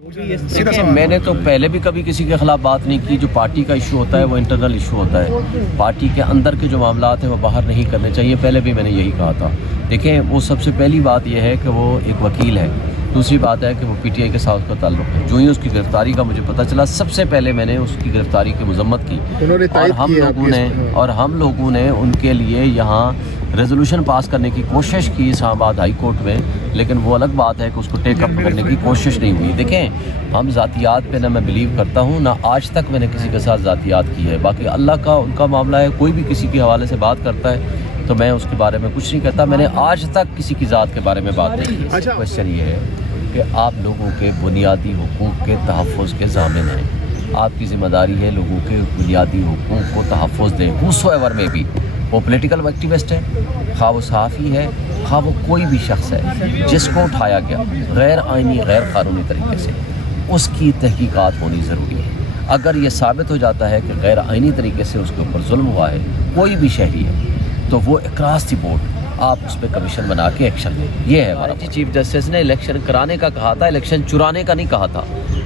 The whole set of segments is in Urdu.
میں نے تو پہلے بھی کبھی کسی کے خلاف بات نہیں کی. جو پارٹی کا ایشو ہوتا ہے وہ انٹرنل ایشو ہوتا ہے. پارٹی کے اندر کے جو معاملات ہیں وہ باہر نہیں کرنے چاہیے. پہلے بھی میں نے یہی کہا تھا. دیکھیں, وہ سب سے پہلی بات یہ ہے کہ وہ ایک وکیل ہے. دوسری بات ہے کہ وہ پی ٹی آئی کے ساتھ اس کا تعلق ہے. جو ہی اس کی گرفتاری کا مجھے پتہ چلا, سب سے پہلے میں نے اس کی گرفتاری کی مذمت کی. اور ہم لوگوں نے ان کے لیے یہاں ریزولوشن پاس کرنے کی کوشش کی اسلام آباد ہائی کورٹ میں, لیکن وہ الگ بات ہے کہ اس کو ٹیک اپ کرنے کی کوشش نہیں ہوئی. دیکھیں, ہم ذاتیات پہ نہ میں بلیو کرتا ہوں, نہ آج تک میں نے کسی کے ساتھ ذاتیات کی ہے. باقی اللہ کا ان کا معاملہ ہے. کوئی بھی کسی کے حوالے سے بات کرتا ہے تو میں اس کے بارے میں کچھ نہیں کہتا. میں نے آج تک کسی کی ذات کے بارے میں بات نہیں کی. کوشچن یہ ہے کہ آپ لوگوں کے بنیادی حقوق کے تحفظ کے ضامن ہیں. آپ کی ذمہ داری ہے لوگوں کے بنیادی حقوق کو تحفظ دیں. whosoever میں بھی, وہ پولیٹیکل ایکٹیوسٹ ہے, خواہ وہ صحافی ہے, خواہ وہ کوئی بھی شخص ہے جس کو اٹھایا گیا غیر آئینی غیر قانونی طریقے سے, اس کی تحقیقات ہونی ضروری ہے. اگر یہ ثابت ہو جاتا ہے کہ غیر آئینی طریقے سے اس کے اوپر ظلم ہوا ہے کوئی بھی شہری ہے, تو وہ اکراس دی بورڈ آپ اس پہ کمیشن بنا کے ایکشن لیں. یہ ہے ہمارا. چیف جسٹس نے الیکشن کرانے کا کہا تھا, الیکشن چرانے کا نہیں کہا تھا.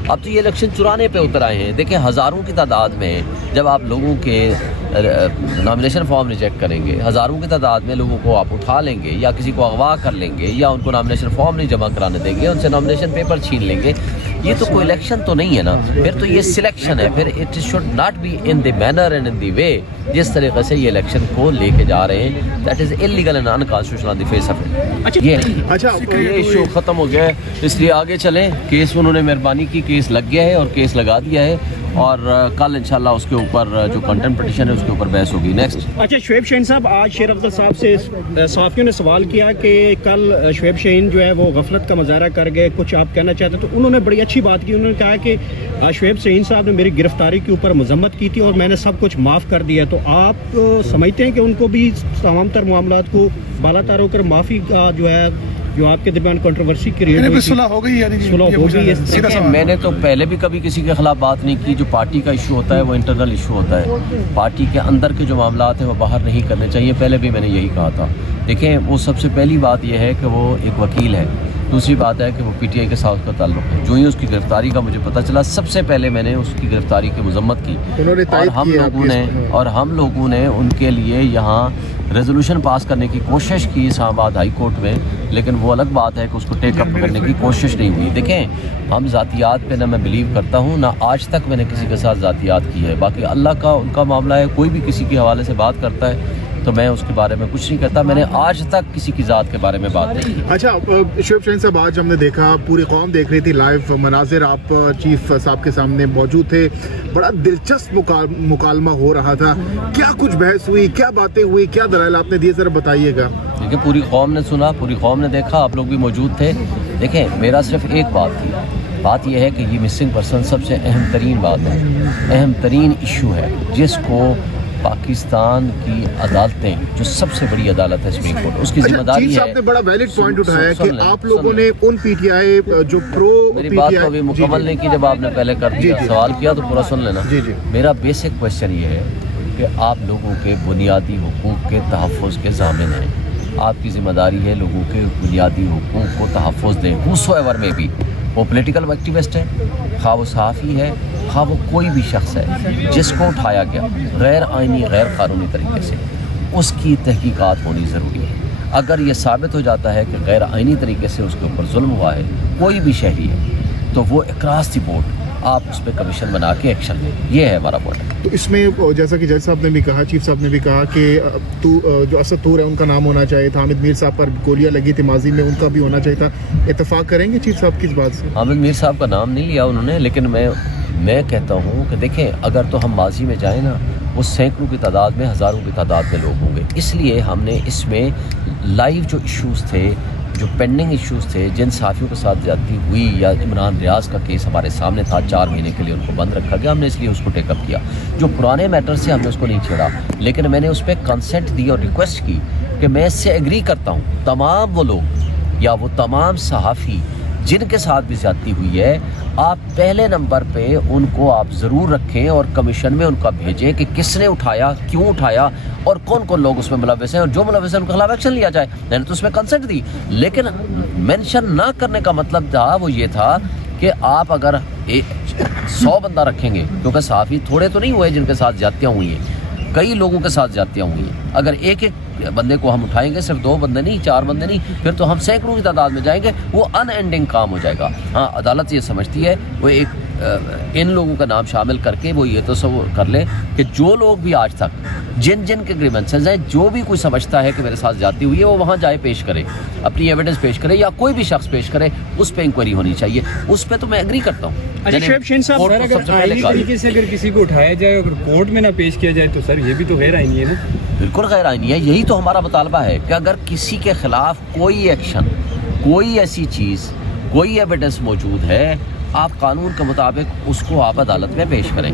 اب تو یہ الیکشن چرانے پہ اتر آئے ہیں. دیکھیں, ہزاروں کی تعداد میں جب آپ لوگوں کے نامینیشن فارم ریجیکٹ کریں گے, ہزاروں کی تعداد میں لوگوں کو آپ اٹھا لیں گے, یا کسی کو اغوا کر لیں گے, یا ان کو نامینیشن فارم نہیں جمع کرانے دیں گے, ان سے نامینیشن پیپر چھین لیں گے, یہ تو کوئی الیکشن تو نہیں ہے نا. پھر تو یہ سلیکشن ہے. پھر it should not be in the manner and in the way جس طریقے سے یہ الیکشن کو لے کے جا رہے ہیں. That is illegal and unconstitutional on the face of it. یہ ایشو ختم ہو گیا ہے, اس لیے آگے چلیں. کیس انہوں نے مہربانی کی, کیس لگ گیا ہے اور کیس لگا دیا ہے, اور کل انشاءاللہ اس کے اوپر جو کنٹمپٹ پٹیشن ہے اس کے اوپر بحث ہوگی. نیکسٹ. اچھا, شعیب شاہین صاحب, آج شیر افضل صاحب سے صحافیوں نے سوال کیا کہ کل شعیب شاہین جو ہے وہ غفلت کا مظاہرہ کر گئے, کچھ آپ کہنا چاہتے ہیں, تو انہوں نے بڑی اچھی بات کی. انہوں نے کہا کہ شعیب شاہین صاحب نے میری گرفتاری کے اوپر مذمت کی تھی اور میں نے سب کچھ معاف کر دیا. تو آپ سمجھتے ہیں کہ ان کو بھی تمام تر معاملات کو بالا تار ہو کر معافی کا جو ہے, جو آپ کے درمیان کنٹروورسی کریٹ صلح ہو گئی ہے؟ میں نے تو پہلے بھی کبھی کسی کے خلاف بات نہیں کی. جو پارٹی کا ایشو ہوتا ہے وہ انٹرنل ایشو ہوتا ہے. پارٹی کے اندر کے جو معاملات ہیں وہ باہر نہیں کرنے چاہیے. پہلے بھی میں نے یہی کہا تھا. دیکھیں, وہ سب سے پہلی بات یہ ہے کہ وہ ایک وکیل ہے. دوسری بات ہے کہ وہ پی ٹی آئی کے ساتھ اس کا تعلق ہے. جو ہی اس کی گرفتاری کا مجھے پتہ چلا, سب سے پہلے میں نے اس کی گرفتاری کی مذمت کی. اور ہم لوگوں نے ان کے لیے یہاں ریزولوشن پاس کرنے کی کوشش کی اسلام آباد ہائی کورٹ میں, لیکن وہ الگ بات ہے کہ اس کو ٹیک اپ کرنے کی کوشش نہیں ہوئی. دیکھیں, ہم ذاتیات پہ نہ میں بلیو کرتا ہوں, نہ آج تک میں نے کسی کے ساتھ ذاتیات کی ہے. باقی اللہ کا ان کا معاملہ ہے. کوئی بھی کسی کے حوالے سے بات کرتا ہے تو میں اس کے بارے میں کچھ نہیں کہتا. میں نے آج تک کسی کی ذات کے بارے میں بات نہیں کی. اچھا, شعیب شاہین صاحب, آج ہم نے دیکھا پوری قوم دیکھ رہی تھی لائیو مناظر, آپ چیف صاحب کے سامنے موجود تھے, بڑا دلچسپ مکالمہ ہو رہا تھا. کیا کچھ بحث ہوئی, کیا باتیں ہوئی, کیا دلائل آپ نے دیے, ذرا بتائیے گا. دیکھیں, پوری قوم نے سنا, پوری قوم نے دیکھا, آپ لوگ بھی موجود تھے. دیکھیں, میرا صرف ایک بات تھی. بات یہ ہے کہ یہ مسنگ پرسن سب سے اہم ترین بات ہے, اہم ترین ایشو ہے, جس کو پاکستان کی عدالتیں, جو سب سے بڑی عدالت ہے سپریم کورٹ, اس کی ذمہ داری ہے. چیف صاحب نے بڑا ویلڈ پوائنٹ اٹھایا کہ آپ لوگوں نے ان پی ٹی آئی جو پرو میری بات کو ابھی مکمل نہیں کی, جب آپ نے پہلے کر دیا سوال کیا تو پورا سن لینا. میرا بیسک کوشچن یہ ہے کہ آپ لوگوں کے بنیادی حقوق کے تحفظ کے ضامن ہیں. آپ کی ذمہ داری ہے لوگوں کے بنیادی حقوق کو تحفظ دیں. whosoever میں بھی, وہ پولیٹیکل ایکٹیوسٹ ہے, خواہ وہ صحافی ہے, خواہ وہ کوئی بھی شخص ہے جس کو اٹھایا گیا غیر آئینی غیر قانونی طریقے سے, اس کی تحقیقات ہونی ضروری ہے. اگر یہ ثابت ہو جاتا ہے کہ غیر آئینی طریقے سے اس کے اوپر ظلم ہوا ہے کوئی بھی شہری ہے, تو وہ اکراس دی بورڈ آپ اس پہ کمیشن بنا کے ایکشن لیں. یہ ہے ہمارا پوائنٹ. تو اس میں جیسا کہ جج صاحب نے بھی کہا, چیف صاحب نے بھی کہا کہ جو اسد طور ہے ان کا نام ہونا چاہیے تھا. حامد میر صاحب پر گولیاں لگی تھی ماضی میں, ان کا بھی ہونا چاہیے تھا. اتفاق کریں گے چیف صاحب کس بات سے؟ حامد میر صاحب کا نام نہیں لیا انہوں نے, لیکن میں کہتا ہوں کہ دیکھیں, اگر تو ہم ماضی میں جائیں نا, وہ سینکڑوں کی تعداد میں, ہزاروں کی تعداد میں لوگ ہوں گے. اس لیے ہم نے اس میں لائیو جو ایشوز تھے, جو پینڈنگ ایشوز تھے, جن صحافیوں کے ساتھ زیادتی ہوئی, یا عمران ریاض کا کیس ہمارے سامنے تھا, 4 مہینے کے لیے ان کو بند رکھا گیا, ہم نے اس لیے اس کو ٹیک اپ کیا. جو پرانے میٹر سے ہم نے اس کو نہیں چھیڑا, لیکن میں نے اس پہ کنسنٹ دی اور ریکویسٹ کی کہ میں اس سے ایگری کرتا ہوں. تمام وہ لوگ یا وہ تمام صحافی جن کے ساتھ بھی زیادتی ہوئی ہے, آپ پہلے نمبر پہ ان کو آپ ضرور رکھیں اور کمیشن میں ان کا بھیجیں کہ کس نے اٹھایا, کیوں اٹھایا, اور کون کون لوگ اس میں ملوث ہیں, اور جو ملوث ہیں ان کے خلاف ایکشن لیا جائے. میں نے تو اس میں کنسنٹ دی, لیکن مینشن نہ کرنے کا مطلب تھا وہ یہ تھا کہ کہ آپ اگر 100 بندہ رکھیں گے، کیونکہ صحافی تھوڑے تو نہیں ہوئے جن کے ساتھ زیادتیاں ہوئی ہیں، کئی لوگوں کے ساتھ زیادتیاں ہوئی ہیں، اگر ایک ایک بندے کو ہم اٹھائیں گے، صرف 2 بندے نہیں، 4 بندے نہیں، پھر تو ہم سینکڑوں کی تعداد میں جائیں گے، وہ ان اینڈنگ کام ہو جائے گا۔ ہاں عدالت یہ سمجھتی ہے، وہ ایک ان لوگوں کا نام شامل کر کے وہ یہ تصور کر لیں کہ جو لوگ بھی آج تک جن کے گریونسز ہیں، جو بھی کوئی سمجھتا ہے کہ میرے ساتھ زیادتی ہوئی ہے، وہ وہاں جائے پیش کرے، اپنی ایویڈنس پیش کرے، یا کوئی بھی شخص پیش کرے، اس پہ انکوائری ہونی چاہیے۔ اس پہ تو میں ایگری کرتا ہوں۔ اچھا شعیب شاہین صاحب، اور سر اگر آئینی طریقے سے اگر کسی کو اٹھایا جائے اور کورٹ میں نہ پیش کیا جائے تو سر یہ بھی تو غیر آئینی ہے نا؟ بالکل غیر آئینی ہے، یہی تو ہمارا مطالبہ ہے کہ اگر کسی کے خلاف کوئی ایکشن، کوئی ایسی چیز، کوئی ایویڈنس موجود ہے، آپ قانون کے مطابق اس کو آپ عدالت میں پیش کریں،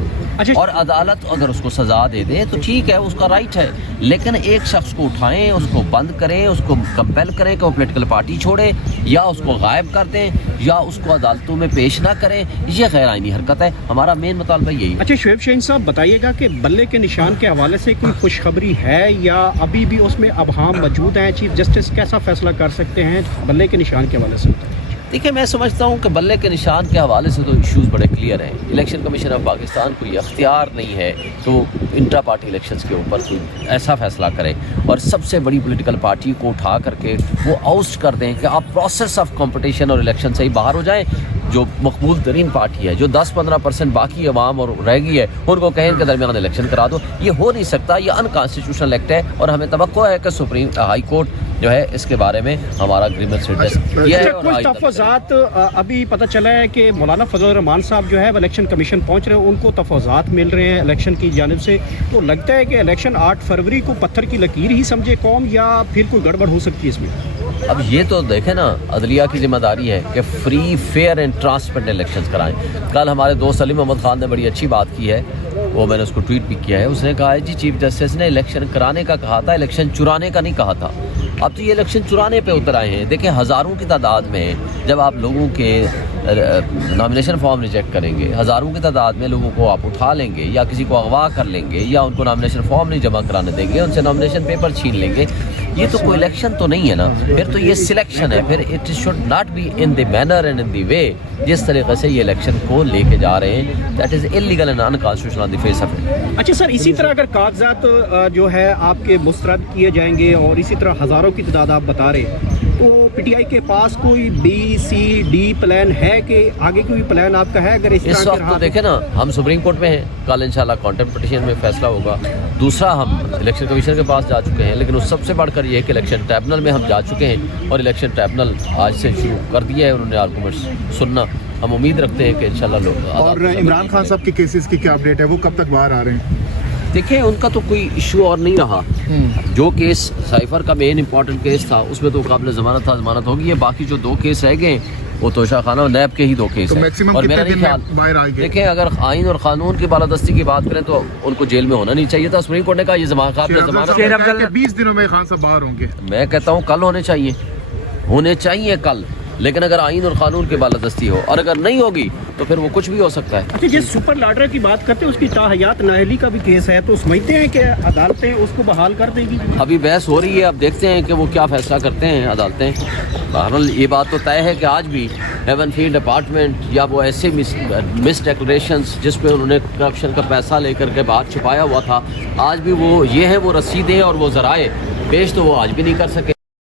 اور عدالت اگر اس کو سزا دے دے تو ٹھیک ہے، اس کا رائٹ ہے، لیکن ایک شخص کو اٹھائیں، اس کو بند کریں، اس کو کمپیل کریں کہ وہ پولیٹیکل پارٹی چھوڑے، یا اس کو غائب کر دیں، یا اس کو عدالتوں میں پیش نہ کریں، یہ غیر آئینی حرکت ہے۔ ہمارا مین مطالبہ یہی ہے۔ اچھا شعیب شاہین صاحب بتائیے گا کہ بلے کے نشان کے حوالے سے کوئی خوشخبری ہے یا ابھی بھی اس میں ابہام موجود ہیں؟ چیف جسٹس کیسا فیصلہ کر سکتے ہیں بلے کے نشان کے حوالے سے؟ دیکھیں میں سمجھتا ہوں کہ بلے کے نشان کے حوالے سے تو ایشوز بڑے کلیئر ہیں۔ الیکشن کمیشن آف پاکستان کو یہ اختیار نہیں ہے کہ وہ انٹرا پارٹی الیکشنز کے اوپر کوئی ایسا فیصلہ کرے اور سب سے بڑی پولیٹیکل پارٹی کو اٹھا کر کے وہ آؤسٹ کر دیں کہ آپ پروسیس آف کمپٹیشن اور الیکشن سے ہی باہر ہو جائیں۔ جو مقبول ترین پارٹی ہے، جو 10-15% باقی عوام اور رہ گئی ہے، ان کو کہیں کہ درمیان الیکشن کرا دو، یہ ہو نہیں سکتا، یہ ان کانسٹیٹیوشنل ایکٹ ہے، اور ہمیں توقع ہے کہ سپریم ہائی کورٹ جو ہے اس کے بارے میں ہمارا اگریمنٹ سے ڈسکس کیا ہے۔ اور کچھ تفاوضات ابھی پتہ چلا ہے کہ مولانا فضل الرحمان صاحب جو ہے وہ الیکشن کمیشن پہنچ رہے ہیں، ان کو تفاوضات مل رہے ہیں الیکشن کی جانب سے، تو لگتا ہے کہ الیکشن 8 فروری کو پتھر کی لکیر ہی سمجھے قوم، یا پھر کوئی گڑبڑ ہو سکتی ہے اس میں؟ اب یہ تو دیکھیں نا، عدلیہ کی ذمہ داری ہے کہ free fair and transparent elections کرائیں۔ کل ہمارے دوست علی محمد خان نے بڑی اچھی بات کی ہے، وہ میں نے اس کو ٹویٹ بھی کیا ہے، اس نے کہا ہے جی چیف جسٹس نے الیکشن کرانے کا کہا تھا، الیکشن چرانے کا نہیں کہا تھا۔ اب تو یہ الیکشن چرانے پہ اتر آئے ہیں۔ دیکھیں ہزاروں کی تعداد میں جب آپ لوگوں کے نامینیشن فارم ریجیکٹ کریں گے، ہزاروں کی تعداد میں لوگوں کو آپ اٹھا لیں گے، یا کسی کو اغوا کر لیں گے، یا ان کو نامینیشن فارم نہیں جمع کرانے دیں گے، ان سے نامینیشن پیپر چھین لیں گے، یہ تو کوئی الیکشن تو نہیں ہے نا، پھر تو یہ سلیکشن ہے، پھر it should not be in the manner and in the way جس طریقے سے یہ الیکشن کو لے کے جا رہے ہیں، that is illegal and unconstitutional on the face of it. اچھا سر، اسی طرح اگر کاغذات جو ہے آپ کے مسترد کیے جائیں گے اور اسی طرح ہزاروں کی تعداد آپ بتا رہے ہیں، تو پی ٹی آئی کے پاس کوئی بی سی ڈی پلان ہے کہ آگے کوئی پلان آپ کا ہے اگر اس اس وقت تو دیکھیں نا، ہم سپریم کورٹ میں ہیں، کل انشاءاللہ کانٹمپٹ پٹیشن میں فیصلہ ہوگا، دوسرا ہم الیکشن کمیشن کے پاس جا چکے ہیں، لیکن اس سب سے بڑھ کر یہ ہے کہ الیکشن ٹریبونل میں ہم جا چکے ہیں، اور الیکشن ٹریبونل آج سے شروع کر دیا ہے انہوں نے آرگومنٹس سننا۔ ہم امید رکھتے ہیں کہ انشاءاللہ لوگ۔ اور عمران خان صاحب کے کیسز کی کیا اپڈیٹ ہے، وہ کب تک باہر آ رہے ہیں؟ دیکھیں ان کا تو کوئی ایشو اور نہیں رہا، جو کیس سائفر کا مین امپورٹنٹ کیس تھا اس میں تو قابل ضمانت تھا، ضمانت ہوگی ہے، باقی جو 2 کیس رہ گئے وہ توشہ خانہ اور نیب کے ہی 2 کیس ہیں، اور میرا نہیں خیال، دیکھیں اگر آئین اور قانون کی بالادستی کی بات کریں تو ان کو جیل میں ہونا نہیں چاہیے تھا۔ سپریم کورٹ نے کہا یہ قابل ضمانت، 20 دنوں میں خان صاحب باہر ہوں گے، میں کہتا ہوں کل ہونے چاہیے کل، لیکن اگر آئین اور قانون کی بالادستی ہو، اور اگر نہیں ہوگی تو پھر وہ کچھ بھی ہو سکتا ہے۔ اچھا جس سپر لاڈر کی بات کرتے ہیں اس کی تاحیات نااہلی کا بھی کیس ہے، تو سمجھتے ہیں کہ عدالتیں اس کو بحال کر دیں گی؟ ابھی بحث ہو رہی ہے، اب دیکھتے ہیں کہ وہ کیا فیصلہ کرتے ہیں عدالتیں۔ بہرحال یہ بات تو طے ہے کہ آج بھی ہیون فیلڈ اپارٹمنٹ یا وہ ایسے مس ڈیکلریشنز جس پہ انہوں نے کرپشن کا پیسہ لے کر کے باہر چھپایا ہوا تھا، آج بھی وہ یہ ہے وہ رسیدیں اور وہ ذرائع پیش تو وہ آج بھی نہیں کر سکے۔